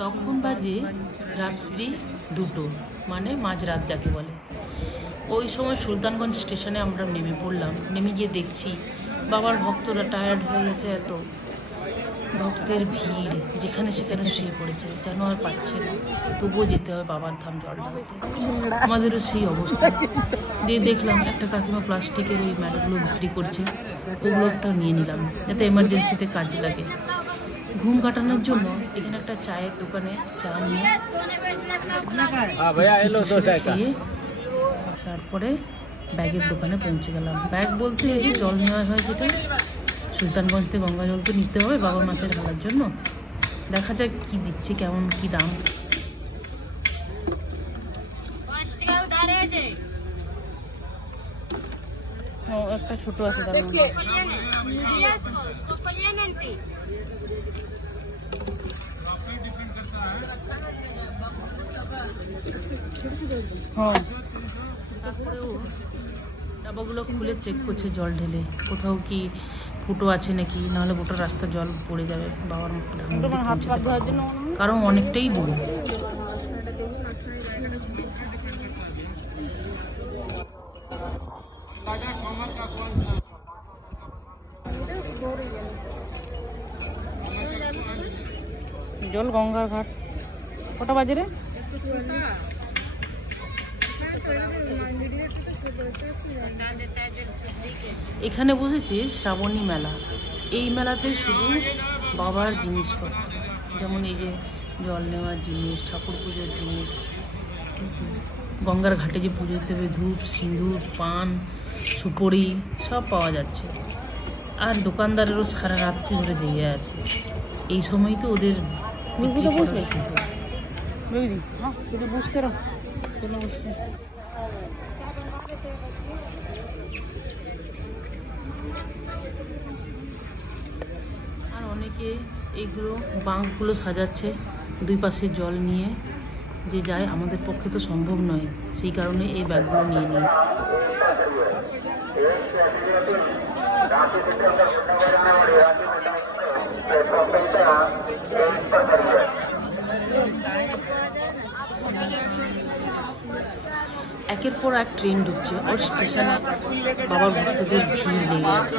তখন বাজে রাত্রি 2টো, মানে মাঝরাত যাকে বলে। ওই সময় সুলতানগঞ্জ স্টেশনে আমরা নেমে পড়লাম। নেমে গিয়ে দেখছি বাবার ভক্তরা টায়ার্ড হয়ে গেছে, এত ভক্তের ভিড়, যেখানে সেখানে শুয়ে পড়েছে, যেন আর পাচ্ছে না, তবুও যেতে হবে বাবার ধাম জল ঢালতে। আমাদেরও সেই অবস্থা। দিয়ে দেখলাম একটা কাকিমা প্লাস্টিকের ওই ম্যাটগুলো বিক্রি করছে, ওগুলো একটা নিয়ে নিলাম যাতে এমার্জেন্সিতে কাজে লাগে। ঘুম কাটানোর জন্য এখানে একটা চায়ের দোকানে চা নিয়ে খেয়ে তারপরে ব্যাগের দোকানে পৌঁছে গেলাম। ব্যাগ বলতে এই যে জল নেওয়া হয়, যেটা সুলতানগঞ্জ থেকে গঙ্গা জল তো নিতে হবে বাবার মাথায় ঢালার জন্য। দেখা যাক কি দিচ্ছে, কেমন কি দাম। একটা ছোট আছে তার মধ্যে। হ্যাঁ, তারপরেও ডাবাগুলো খুলে চেক করছে জল ঢেলে, কোথাও কি ফুটো আছে নাকি, নাহলে গোটা রাস্তা জল পড়ে যাবে বাবার ধাম পৌঁছাতে পারবো, কারণ অনেকটাই দূর। জল গঙ্গার ঘাট কটা বাজে রে? এখানে বসেছে শ্রাবণী মেলা। এই মেলাতে শুধু বাবার জিনিসপত্র, যেমন এই যে জল নেওয়ার জিনিস, ঠাকুর পুজোর জিনিস, গঙ্গার ঘাটে যে পুজো দিতে হবে, ধূপ, সিঁদুর, পান, সুপড়ি সব পাওয়া যাচ্ছে। আর দোকানদারেরও সারা রাত্রি ধরে জেগে আছে। এই সময় তো ওদের বিক্রি করার সুযোগ। আর অনেকে এইগুলো বাঁকগুলো সাজাচ্ছে, দুই পাশে জল নিয়ে যে যায়। আমাদের পক্ষে তো সম্ভব নয়, সেই কারণে এই ব্যাগগুলো নিয়ে নিই। একের পর এক ট্রেন ঢুকছে, ওর স্টেশনে বাবার ভক্তদের ভিড় লেগে আছে।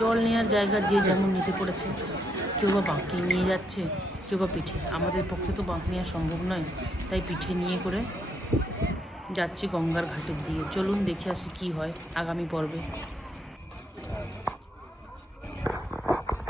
জল নেওয়ার জায়গা যে যেমন নিতে পড়েছে, কেউ বা বাঁকি নিয়ে যাচ্ছে, কেউ বা পিঠে। আমাদের পক্ষে তো বাঁক নেওয়া সম্ভব নয়, তাই পিঠে নিয়ে করে যাচ্ছি গঙ্গার ঘাটের দিকে। চলুন দেখে আসি কি হয় আগামী পর্বে।